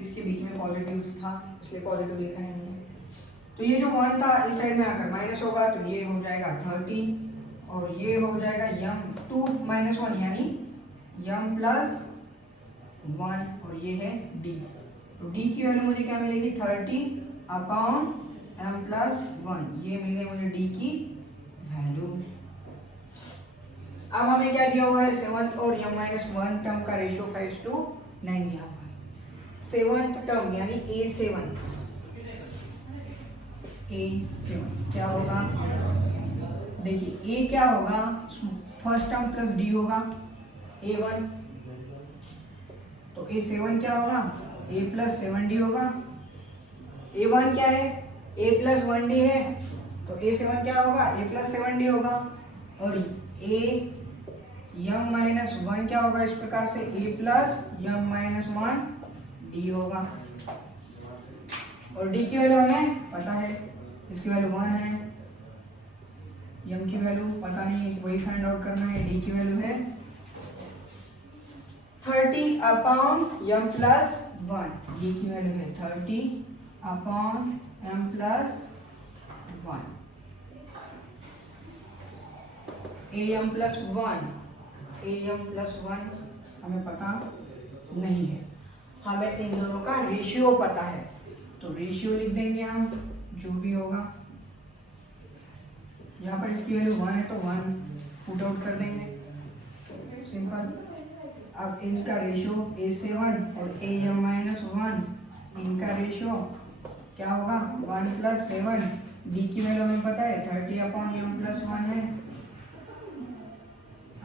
इसके बीच में पॉजिटिव था इसलिए पॉजिटिव लिखा है हमने। तो ये जो 1 था इस साइड में आकर माइनस होगा तो ये हो जाएगा 30 और ये हो जाएगा यम 2 माइनस 1 यानी यम प्लस 1 और ये है d। तो d की वैल्यू मुझे क्या मिलेगी 30 अपॉन m प्लस 1, ये मिल गई मुझे d की वैल्यू। अब हमें क्या दिया हुआ है 7 और m माइनस 1 टर्म का रेशियो 5:9 दिया हुआ है। 7th टर्म यानी a7 क्या होगा, देखिए a क्या होगा, फर्स्ट टर्म प्लस d होगा a1, तो a7 क्या होगा a प्लस 7d होगा। a1 क्या है a प्लस 1d है तो a7 क्या होगा a प्लस 7d होगा, और a यम माइनस 1 क्या होगा इस प्रकार से a plus Yama minus 1d होगा। और d की वैल्यू हमें पता है, इसकी वैल्यू 1 है, यम की वैल्यू पता नहीं वही फाइंड आउट करना है, d की वैल्यू है 30 अपॉन यम प्लस 1, d की वैल्यू है 30 upon m plus 1, am plus 1 हमें पता नहीं है, हमें इन दोनों का रेशियो पता है, तो रेशियो लिख देंगे हम, जो भी होगा। यहाँ पर इसकी वैल्यू 1 है तो 1 पुट आउट कर देंगे, सिंपल। अब इनका रेशियो A7 और AM-1, इनका रेशियो क्या होगा 1 प्लस 7, डी की वैल्यू हमें पता है 30 अपॉन m प्लस 1 है,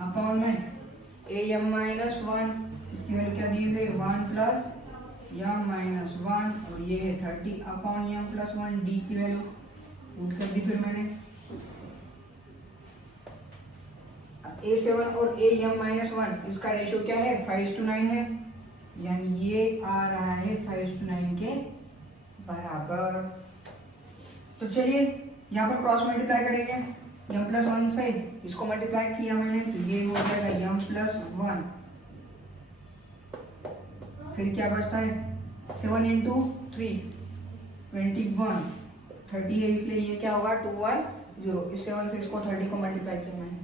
अपॉन में AM-1, इसकी वैल्यू क्या दी हुई है 1 प्लस m-1, और ये है 30 अपॉन m प्लस 1, डी की वैल्यू पुट कर दी फिर मैंने। A7 और AM-1 इसका रेशियो क्या है 5:9 है, यानी ये आ रहा है 5:9 के बराबर। तो चलिए यहाँ पर क्रॉस मल्टीप्लाई करेंगे, m प्लस 1 से इसको मल्टीप्लाई किया मैंने तो ये हो जाएगा m प्लस 1, फिर क्या बचता है 7 इंटू 3 21, 30 है इसलिए ये क्या होगा 210, इस 7 से इसको 30 को मल्टीप्लाई किया मैंने।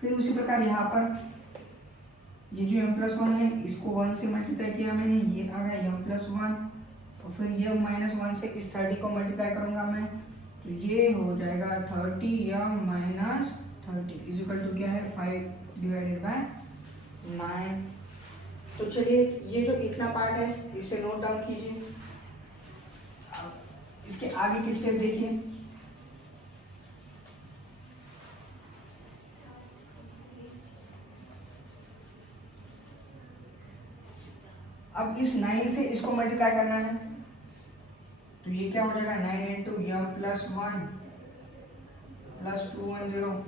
फिर उसी प्रकार यहाँ पर ये जो m प्लस 1 है इसको 1 से मल्टीप्लाई किया मैंने, ये आ गया m प्लस 1, और फिर ये -1 से इस 30 को मल्टीप्लाई करूंगा मैं, तो ये हो जाएगा 30m-30 इजिकल टू क्या है 5/9। तो चलिए ये जो इतना पार्ट है इसे नोट डाउन कीजिए। इसके आगे की स्टेप देखिए। अब इस 9 से इसको मल्टीप्लाई करना है, तो ये क्या हो जाएगा 9 इंटू m प्लस 1 प्लस 210।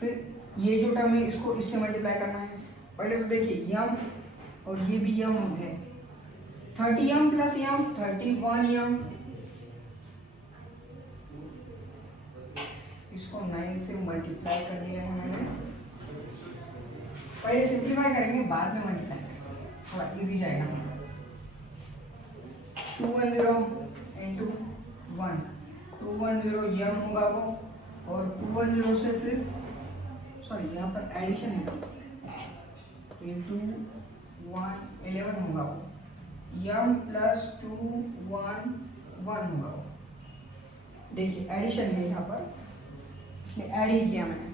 फिर ये जो टर्म है इसको इससे मल्टीप्लाई करना है। पहले तो देखिए m और ये भी m है, 30m प्लस m 31m, इसको 9 से मल्टीप्लाई कर दिया है मैंने। पहले सिंप्लीफाई करेंगे बाद में मल्टीप्लाई करेंगे, थोड़ा इजी जाएगा। 210 इंटू 1, 210 m होगा वो, और 210 से फिर सॉरी यहाँ पर एडिशन है तो ये 2 1 11 होगा वो, m प्लस 2 1 1 होगा वो। देखिए एडिशन है यहाँ पर, इसने ऐड ही किया मैंने।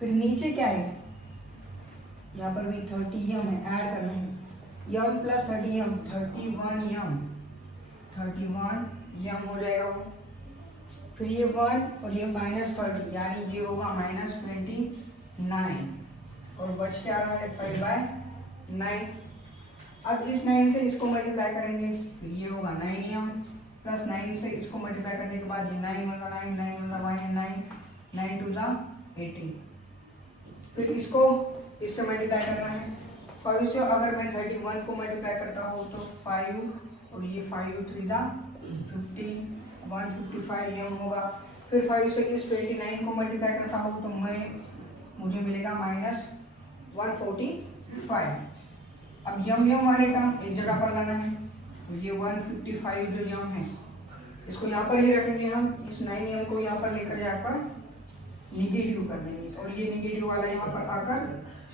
फिर नीचे क्या है, यहाँ पर भी 30m है, ऐड करना है, m प्लस 30m 31m हो जाएगा वो। फिर ये 1 और ये -30 यानी ये होगा -29, और बच के आ रहा है 5/9। अब इस 9 से इसको मल्टीप्लाई करेंगे, फिर ये होगा 9m प्लस 9 से इसको मल्टीप्लाई करने के बाद ये 9 होगा 9 2 18। फिर इसको इससे मल्टीप्लाई करना है, 5 से अगर मैं 31 को मल्टीप्लाई करता हूँ तो 5 और ये 5 3 50 155 m होगा। फिर 5 से इस 29 को मल्टीप्लाई करता हूँ तो मुझे मिलेगा -145। अब यम वाले टर्म एक जगह पर लाना है, तो ये 155 जो यम है इसको यहाँ पर ही रखेंगे हम, इस 9m को यहाँ पर लेकर जाकर निगेटिव कर देंगे, और ये निगेटिव वाला यहाँ पर आकर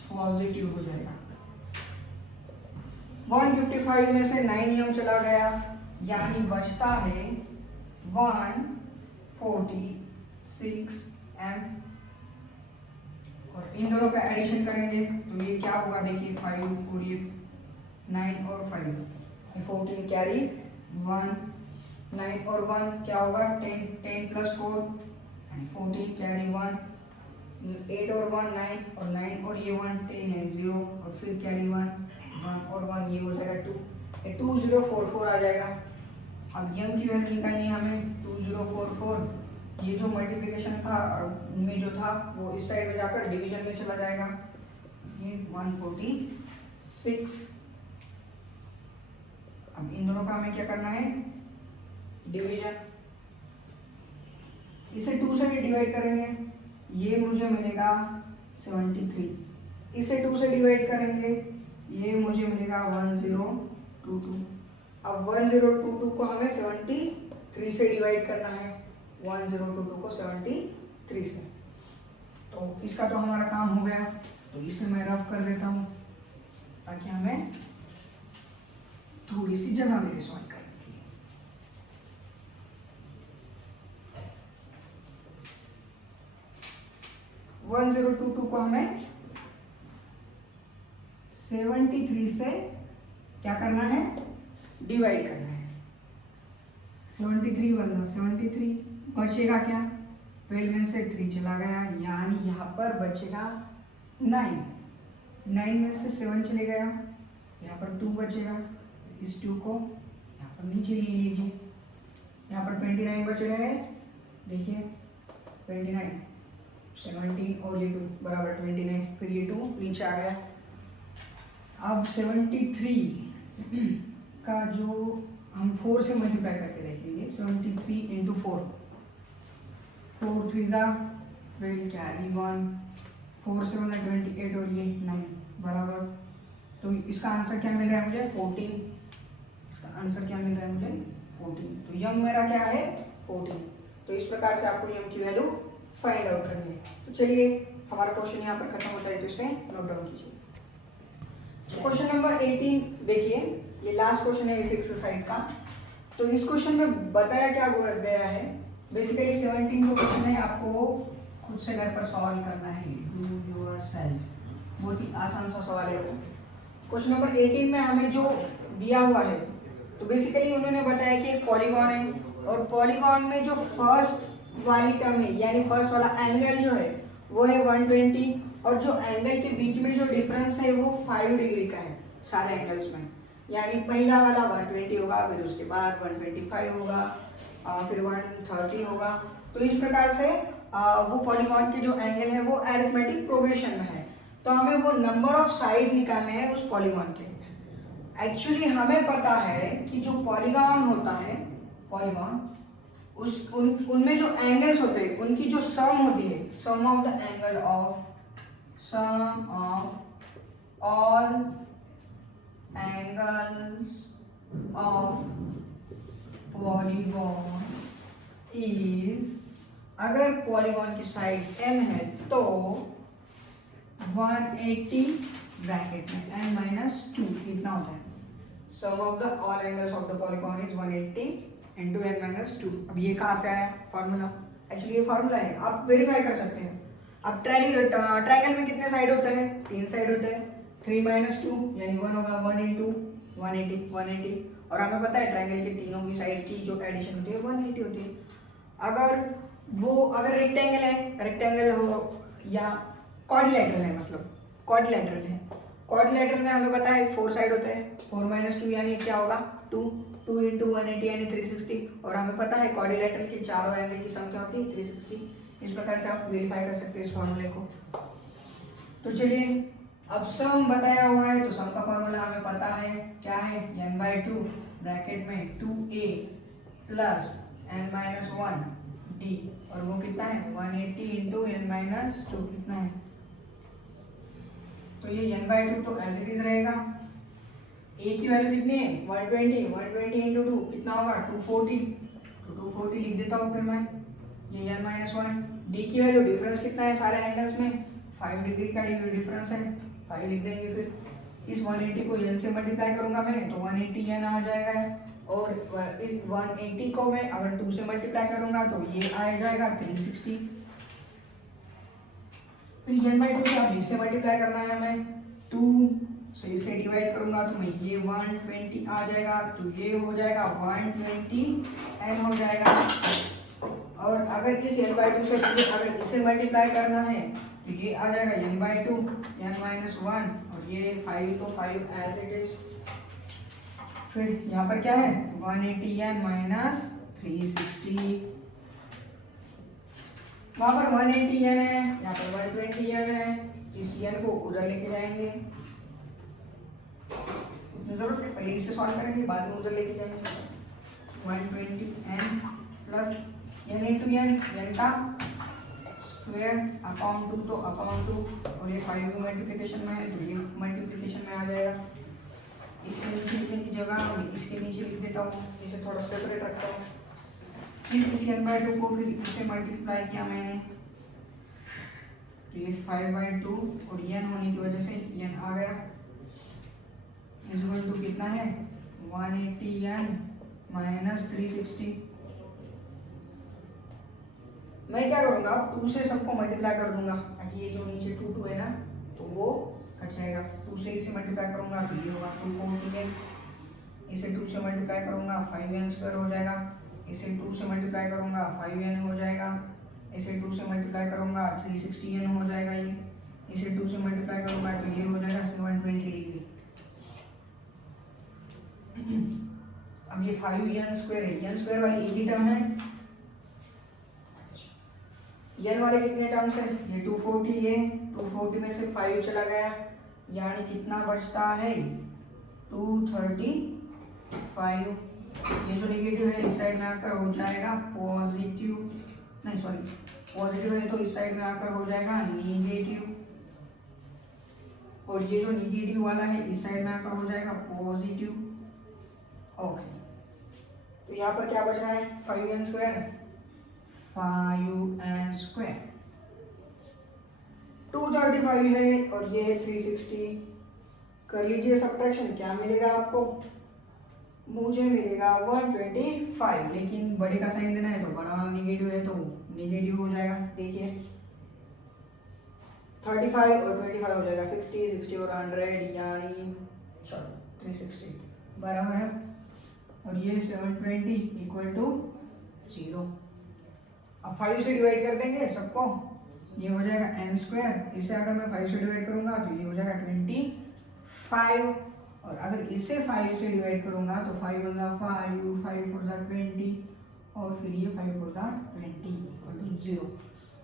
पॉजिटिव हो जाएगा। 155 में से 9m चला गया, यानी बचता है 146m, और इन दोनों का एडिशन करेंगे तो ये क्या होगा, देखिए 5 और ये 9 और 5, ये 14 कैरी 1, 9 और 1 क्या होगा 10, 10 प्लस 4 14 कैरी 1, 8 और 1 9, और 9 और ये 1 10 यानी 0, और फिर कैरी 1 और 1 ये हो जाएगा 2, 2044 आ जाएगा। अब यम की वैल्यू निकालनी है हमें 2044, ये जो मल्टीप्लिकेशन था में जो था वो इस साइड में जाकर डिवीजन में चला जाएगा, ये 146। अब इन दोनों का हमें क्या करना है, डिवीजन। इसे 2 से डिवाइड करेंगे, ये मुझे मिलेगा 73, इसे 2 से डिवाइड करेंगे ये मुझे मिलेगा 1022। अब 1022 को हमें 73 से डिवाइड करना है, 1022 को 73 से। तो इसका तो हमारा काम हो गया, तो इसे मैं रफ कर देता हूँ ताकि हमें थोड़ी सी जगह मिले सॉल्व करने की। वन 1022 को हमें 73 से क्या करना है, डिवाइड करना है। 73 बनना 73, बचेगा क्या, 12 में से 3 चला गया, यानी यहाँ पर बचेगा 9। 9 में से 7 चले गया, यहाँ पर 2 बचेगा। इस 2 को यहाँ पर नीचे ले लीजिए, यहाँ पर 29 बच रहे हैं। देखिए 29, 17 और ये 2 बराबर 29, फिर ये 2 नीचे आ गया। अब 73 का जो हम 4 से मल्टीप्लाई करके देखेंगे, 73 इंटू 4, 4 3 दा विल कैरी 1, 4 से 28 और ये 9 बराबर। तो इसका आंसर क्या मिल रहा है मुझे, 14। इसका आंसर क्या मिल रहा है मुझे, 14। तो यम मेरा क्या है, 14। तो इस प्रकार से आपको यम की वैल्यू फाइंड आउट करनी है। तो चलिए हमारा क्वेश्चन यहाँ पर खत्म होता है, तो इसे नोट डाउन कीजिए। क्वेश्चन नंबर 18 देखिए, ये लास्ट क्वेश्चन है इस एक्सरसाइज का। तो इस क्वेश्चन में बताया क्या गया है, बेसिकली 17 जो क्वेश्चन है आपको खुद से घर पर सॉल्व करना है, डू योरसेल्फ। बहुत ही आसान सा सवाल है। क्वेश्चन नंबर 18 में हमें जो दिया हुआ है, तो बेसिकली उन्होंने बताया कि एक पॉलीगॉन है, और पॉलीगॉन में जो फर्स्ट वाली टर्म है, यानी फर्स्ट वाला एंगल जो है वो है 120, और जो एंगल के बीच में जो डिफरेंस है वो 5 डिग्री का है सारे एंगल्स में। यानी पहला वाला 120 होगा, फिर उसके बाद 125 होगा, फिर 130 होगा। तो इस प्रकार से वो पॉलीगॉन के जो एंगल है वो अरिथमेटिक प्रोग्रेशन में है। तो हमें वो नंबर ऑफ साइड निकालने हैं उस पॉलीगॉन के। एक्चुअली हमें पता है कि जो पॉलीगॉन होता है, पॉलीगॉन उनमें जो एंगल्स होते हैं उनकी जो सम होती है, sum of the angle of all angles of polygon is, अगर पॉलीगॉन की साइड n है तो 180 ब्रैकेट में n-2 इतना होता है। Sum of the all angles of the polygon is 180 into n-2। अब ये कहाँ से आया फार्मूला, एक्चुअली ये फार्मूला है, आप वेरीफाई कर सकते हैं। अब ट्रायंगल में कितने साइड होते हैं, 3 साइड होते हैं। 3 - 2 यानी 1 होगा, 1 इंटू 180, और हमें पता है ट्रायंगल के तीनों की साइड की जो एडिशन होती है 180 होती है। अगर रेक्टेंगल है, रेक्टेंगल हो या क्वाड्रिलेटरल है, मतलब क्वाड्रिलेटरल है, क्वाड्रिलेटरल में हमें पता है 4 साइड होते हैं। 4 - 2 यानी क्या होगा, 2 इंटू 180 यानी 360, और हमें पता है क्वाड्रिलेटरल की चारों एंगल की संख्या होती है 360। इस प्रकार से आप वेरीफाई कर सकते हैं इस फॉर्मूले को। तो चलिए, अब सम बताया हुआ है तो सम का फॉर्मूला हमें पता है, क्या है, n/2 ब्रैकेट में 2a प्लस n-1 d, और वो कितना है 180 इंटू n-2 कितना है। तो ये n/2 तो एज इट इज रहेगा। a की वैल्यू कितनी है 120 इंटू 2 कितना होगा 240, तो 240 लिख देता हूँ फिर मैं, ये n-1। d की वैल्यू, डिफरेंस कितना है सारे एंगल्स में, 5 डिग्री का डिफरेंस है, 5 लिख देंगे। फिर इस 180 को n से मल्टीप्लाई करूंगा मैं तो 180 n आ जाएगा, और इस 180 को मैं अगर 2 से मल्टीप्लाई करूंगा तो ये आ जाएगा 360। फिर n/2 से अब इससे मल्टीप्लाई करना है हमें, 2 से इसे डिवाइड करूंगा तो मैं ये 120 आ जाएगा, तो ये हो जाएगा 120 n हो जाएगा। और अगर इस n/2 से अगर इसे मल्टीप्लाई करना है तो ये आ जाएगा n/2 n-1, और ये 5 तो 5 एज इट इज। फिर यहाँ पर क्या है 180 n माइनस 360, वहाँ पर 180 n है, यहाँ पर 120 n है, इस n को उधर लेके जाएंगे, जरूरत है पहले इसे सॉल्व करेंगे बाद में उधर लेके जाएंगे। 120 n plus n into n, n का स्क्वायर अपॉन 2 तो अपॉन 2, और ये 5 भी मल्टीप्लिकेशन में है तो ये मल्टीप्लिकेशन में आ जाएगा। इसके नीचे लिखने की जगह मैं इसके नीचे लिख देता हूँ, इसे थोड़ा सेपरेट रखता हूँ। फिर इस n/2 को फिर इससे मल्टीप्लाई किया मैंने तो ये 5/2 और n होने की वजह से n आ गया, इक्वल टू कितना है 180n माइनस 360। मैं क्या करूँगा 2 से सबको मल्टीप्लाई कर दूंगा ताकि ये जो नीचे 2 है ना तो वो कट जाएगा। 2 से इसे मल्टीप्लाई करूँगा तो ये होगा 240n, इसे 2 से मल्टीप्लाई करूँगा 5n² हो जाएगा, इसे 2 से मल्टीप्लाई करूँगा 5n हो जाएगा, इसे 2 से मल्टीप्लाई करूँगा 360n हो जाएगा, ये इसे 2 से मल्टीप्लाई करूँगा तो ये हो जाएगा 720 डिग्री। अब ये 5n² है, n² वाली एक ही टर्म है, n वाले कितने टर्म्स है, ये 240 है, 240 में से 5 चला गया यानी कितना बचता है 235। ये जो नेगेटिव है इस साइड में आकर हो जाएगा पॉजिटिव, नहीं सॉरी पॉजिटिव है तो इस साइड में आकर हो जाएगा नेगेटिव, और ये जो नेगेटिव वाला है इस साइड में आकर हो जाएगा पॉजिटिव। ओके तो यहाँ पर क्या बच रहा है 5n², 5n², 235 है और ये है 360। कर लीजिए सब्ट्रैक्शन, क्या मिलेगा आपको, मुझे मिलेगा 125, लेकिन बड़े का साइन देना है तो बड़ा वाला निगेटिव है तो निगेटिव हो जाएगा। देखिए 35 और 25 हो जाएगा 60, 60 और 100 यानी चलो 360 बराबर है, और ये 720 इक्वल टू 0। अब 5 से डिवाइड कर देंगे सबको, ये हो जाएगा n², इसे अगर मैं 5 से डिवाइड करूंगा तो ये हो जाएगा 25, और अगर इसे 5 से डिवाइड करूंगा तो 5 होगा 5, 5 4 20, और फिर ये 5 4 20 इक्वल टू 0,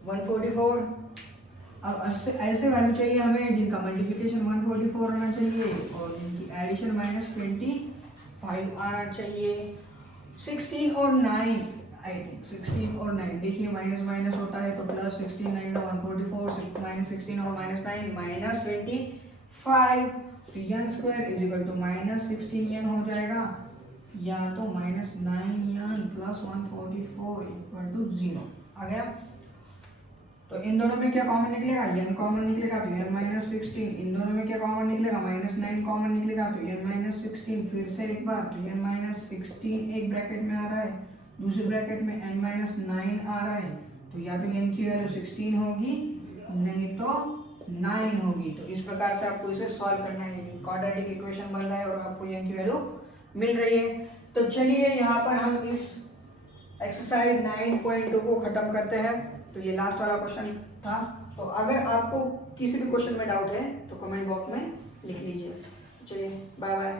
144। अब ऐसे वैल्यू चाहिए हमें जिनका मल्टीप्लिकेशन 144 आना चाहिए और जिनकी एडिशन -25 आना चाहिए। 16 और 9 आई थिंक 16 और 9, देखिए माइनस माइनस होता है तो प्लस 16 9 का 144, माइनस 16 और -9 -25, तो n² is equal to -16n हो जाएगा, या तो -9n प्लस 144 इक्वल टू 0 आ गया। तो इन दोनों में क्या कॉमन निकलेगा, n कॉमन निकलेगा तो n -16, इन दोनों में क्या कॉमन निकलेगा -9 कॉमन निकलेगा तो n -16, फिर से एक बार तो n -16 एक ब्रैकेट में आ रहा है, दूसरे ब्रैकेट में n -9 आ रहा है, तो या तो n की वैल्यू 16 होगी नहीं तो 9 होगी। तो इस प्रकार से आपको इसे सॉल्व करना है, क्वाड्रेटिक इक्वेशन बन रहा है और आपको n की वैल्यू मिल रही है। तो चलिए यहाँ पर हम इस एक्सरसाइज 9.2 को खत्म करते हैं। तो ये लास्ट वाला क्वेश्चन था, तो अगर आपको किसी भी क्वेश्चन में डाउट है तो कमेंट बॉक्स में लिख लीजिए। चलिए बाय बाय।